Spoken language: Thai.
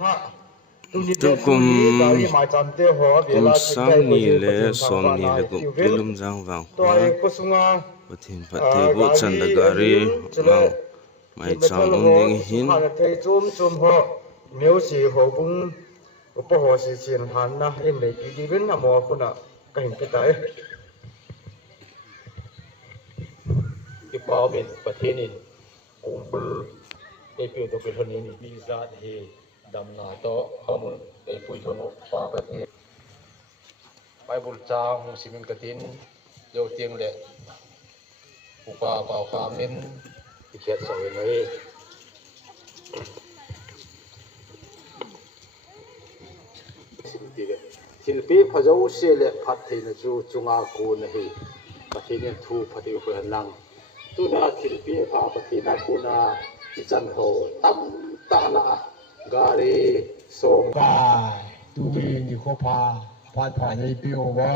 tu kum sang ni le som ni le kum pilum jang wang pathin pathe bo chan da gari mau mai chang ong ding hin nếu gì họ cũng có họ sẽ triển hàn na em lấy cái đi bên nào mà con à cái hình cái đấy cái bảo vệประเทศนี้cũngได้เปรียบตัวเป็นคนนี้มีญาติเฮดำนาโตข้อมูลได้ปุยทนฟ้าประเทศไปบุญจางสิมินกตินโยเตียงแหละผู้ป่าเป่าฟ้ามินที่เขียนสวยเลยศิลปีพระเจ้าเสียและพัฒนาจูจุงอากูนให้ประเทศนี้ทูพัฒนาคนนังตุนาศิลปีพาประเทศนากูนาจันโหตั้มตาลากาลีสง กายตูเองอยู่ข้อพาพาดผ่านในปีว่า